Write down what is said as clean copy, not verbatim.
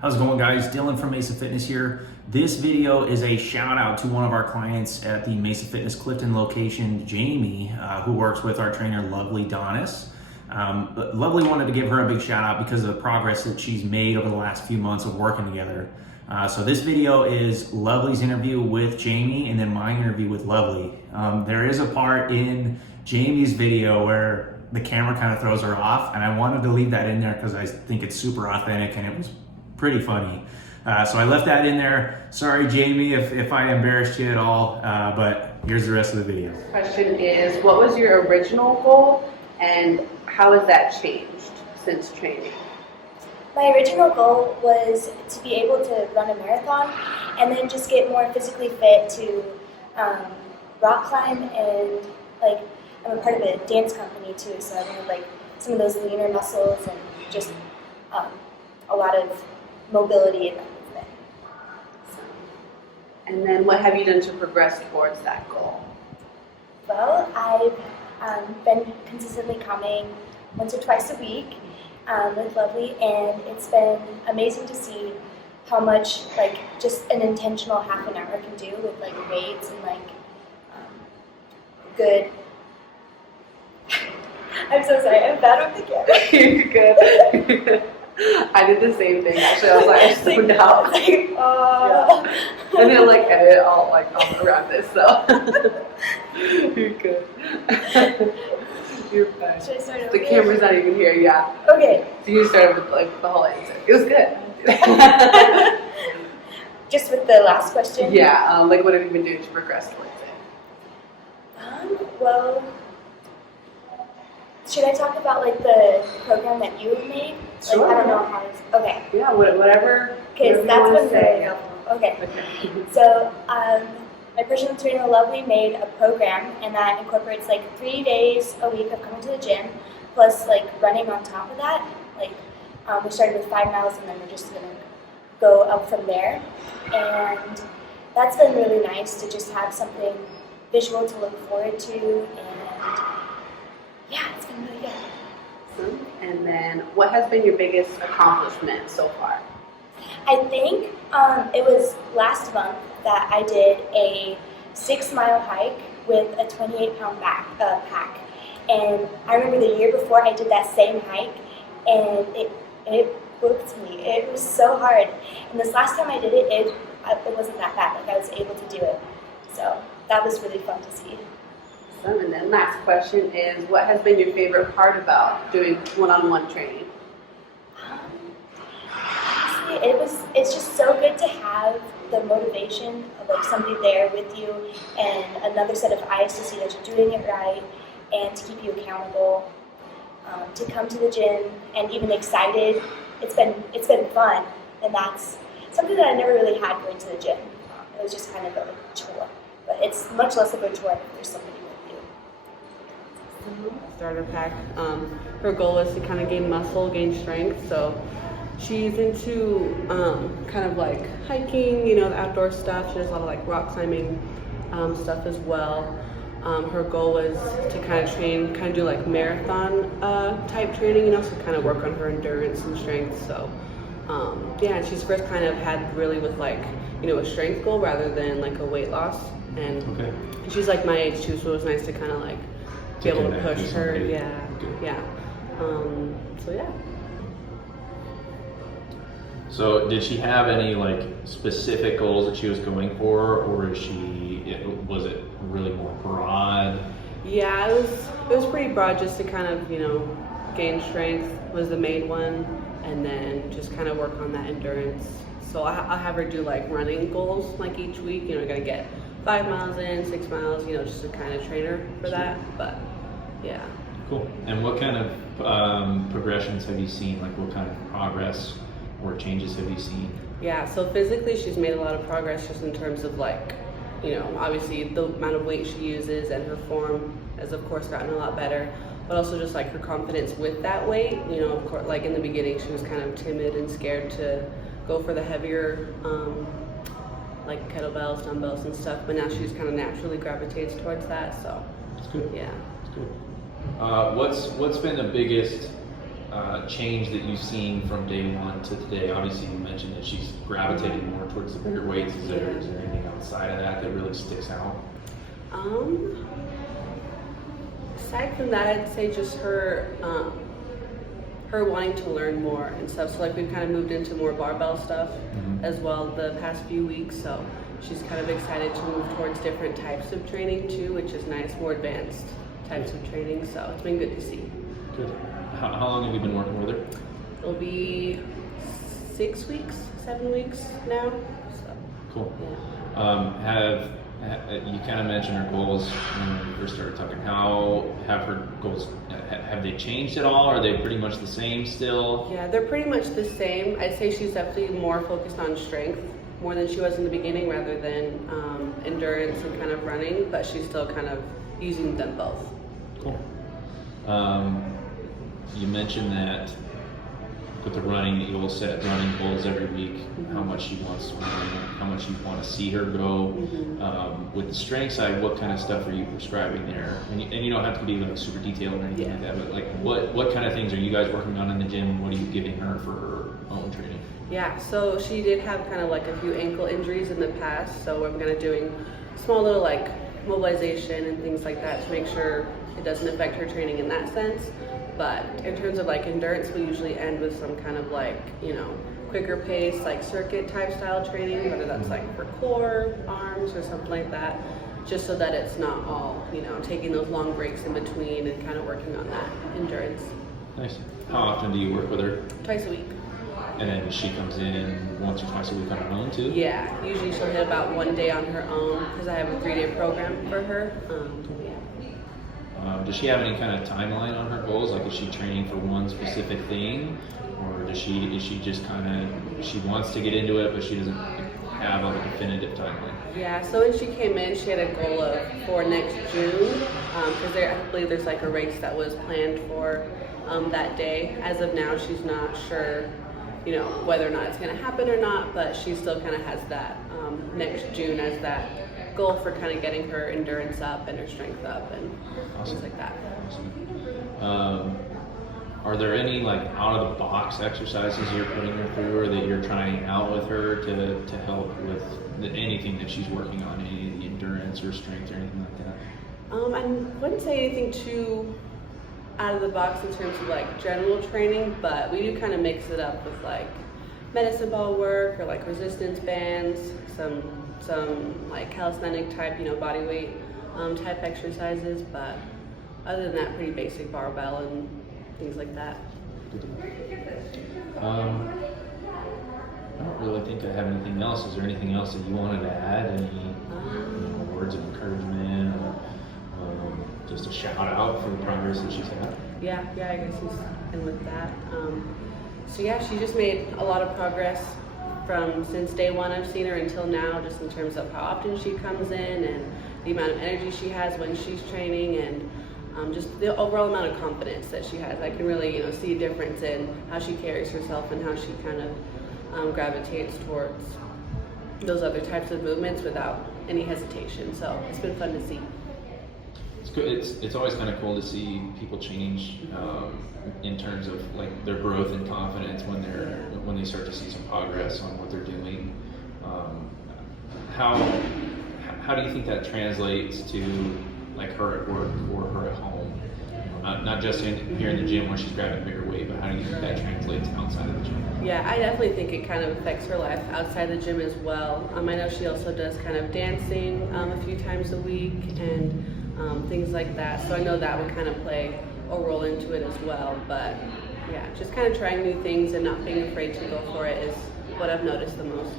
How's it going, guys? Dylan from Mesa Fitness here. This video is a shout out to one of our clients at the Mesa Fitness Clifton location, Jamie, who works with our trainer, Lovely Donis. Lovely wanted to give her a big shout out because of the progress that she's made over the last few months of working together. So this video is Lovely's interview with Jamie and then my interview with Lovely. There is a part in Jamie's video where the camera kind of throws her off, and I wanted to leave that in there because I think it's super authentic and it was pretty funny. So I left that in there. Sorry, Jamie, if I embarrassed you at all, but here's the rest of the video. Question is, what was your original goal and how has that changed since training? My original goal was to be able to run a marathon and then just get more physically fit to rock climb, and I'm a part of a dance company too, so I wanted some of those leaner muscles and just a lot of mobility in my movement. And then what have you done to progress towards that goal? Well, I've been consistently coming once or twice a week with Lovely, and it's been amazing to see how much just an intentional half an hour can do with weights and good. I'm so sorry, I'm bad with the camera. You're good. I did the same thing actually. I was like, I zoned out. Yeah. And then edit all around this, so you're good. You're fine. Should I start over? The camera's not even here, yeah. Okay. So you started with the whole answer. It was good. Just with the last question? Yeah, what have you been doing to progress towards it? Well, should I talk about the program that you made? Sure. I don't know how it's, okay. Yeah, whatever. Okay, so that's been say. really helpful. Okay. So, my personal trainer, Lovely, made a program, and that incorporates 3 days a week of coming to the gym, plus running on top of that. We started with 5 miles, and then we're just gonna go up from there. And that's been really nice to just have something visual to look forward to, and yeah, it's been really good. Awesome. And then, what has been your biggest accomplishment so far? I think it was last month that I did a 6-mile hike with a 28-pound pack. And I remember the year before I did that same hike, and it booked me. It was so hard. And this last time I did it, it wasn't that bad. I was able to do it. So that was really fun to see. Awesome. And then last question is, what has been your favorite part about doing one-on-one training? It's just so good to have the motivation of somebody there with you and another set of eyes to see that you're doing it right and to keep you accountable. To come to the gym and even excited, it's been fun, and that's something that I never really had going to the gym. It was just kind of a chore, but it's much less of a chore if there's somebody with you. Starter pack. Her goal is to kind of gain muscle, gain strength. So she's into hiking, the outdoor stuff. She does a lot of rock climbing stuff as well. Her goal is to kind of train, do marathon type training, so kind of work on her endurance and strength. So and she's first kind of had really with a strength goal rather than a weight loss. And Okay. she's my age too, so it was nice to kind of be able to push her. Yeah. So yeah. So did she have any specific goals that she was going for, or was it really more broad? Yeah, it was pretty broad, just to kind of gain strength was the main one, and then just kind of work on that endurance. So I'll have her do running goals each week. Gotta get 5 miles in, 6 miles. Just to kind of train her for that. But yeah. Cool. And what kind of progressions have you seen? What kind of progress or changes have you seen? Yeah, so physically she's made a lot of progress just in terms of obviously the amount of weight she uses, and her form has of course gotten a lot better, but also just her confidence with that weight. Of course, in the beginning she was kind of timid and scared to go for the heavier kettlebells, dumbbells and stuff, but now she's kind of naturally gravitates towards that, so That's good. yeah. That's good. What's been the biggest change that you've seen from day one to today? Obviously, you mentioned that she's gravitating more towards the bigger weights. Is there anything outside of that that really sticks out? Aside from that, I'd say just her wanting to learn more and stuff. So like we've kind of moved into more barbell stuff as well the past few weeks. So she's kind of excited to move towards different types of training too, which is nice, more advanced types of training. So it's been good to see. Good. How long have you been working with her? It'll be 6 weeks, 7 weeks now. So, cool. Yeah. You kind of mentioned her goals when we first started talking. How have her goals, have they changed at all? Are they pretty much the same still? Yeah, they're pretty much the same. I'd say she's definitely more focused on strength more than she was in the beginning rather than endurance and kind of running, but she's still kind of using them both. Cool. You mentioned that with the running, that you'll set running goals every week, how much she wants to run, how much you want to see her go. With the strength side, what kind of stuff are you prescribing there? And you don't have to be like super detailed or anything like that, but like what kind of things are you guys working on in the gym? What are you giving her for her own training? Yeah, so she did have kind of like a few ankle injuries in the past, so I'm kind of doing small little like mobilization and things like that to make sure it doesn't affect her training in that sense. But in terms of like endurance, we usually end with some kind of like, quicker pace, like circuit type style training, whether that's like for core, arms, or something like that, just so that it's not all, taking those long breaks in between and kind of working on that endurance. Nice. How often do you work with her? Twice a week. And then she comes in once or twice a week on her own too? Yeah, usually she'll hit about 1 day on her own because I have a 3-day program for her. Does she have any kind of timeline on her goals? Like, is she training for one specific thing, or is she just kind of, she wants to get into it, but she doesn't have a definitive timeline? Yeah. So when she came in, she had a goal for next June because I believe there's like a race that was planned for that day. As of now, she's not sure, whether or not it's going to happen or not, but she still kind of has that next June as that goal for kind of getting her endurance up and her strength up and things like that. Awesome. Are there any like out of the box exercises you're putting her through or that you're trying out with her to help with anything that she's working on, any of the endurance or strength or anything like that? I wouldn't say anything too out of the box in terms of like general training, but we do kind of mix it up with like medicine ball work or like resistance bands, some like calisthenic type, body weight type exercises, but other than that, pretty basic barbell and things like that. I don't really think I have anything else. Is there anything else that you wanted to add? Any words of encouragement or just a shout out for the progress that she's had? Yeah, I guess he's in with that. So yeah, she just made a lot of progress from since day one I've seen her until now, just in terms of how often she comes in and the amount of energy she has when she's training and just the overall amount of confidence that she has. I can really, see a difference in how she carries herself and how she kind of gravitates towards those other types of movements without any hesitation. So it's been fun to see. It's good. It's always kind of cool to see people change in terms of like their growth and confidence when they start to see some progress on what they're doing. How do you think that translates to like her at work or her at home? Not just here in the gym where she's grabbing bigger weight, but how do you think that translates outside of the gym? Yeah, I definitely think it kind of affects her life outside the gym as well. I know she also does kind of dancing a few times a week and things like that. So I know that would kind of play a role into it as well. But yeah, just kind of trying new things and not being afraid to go for it is what I've noticed the most.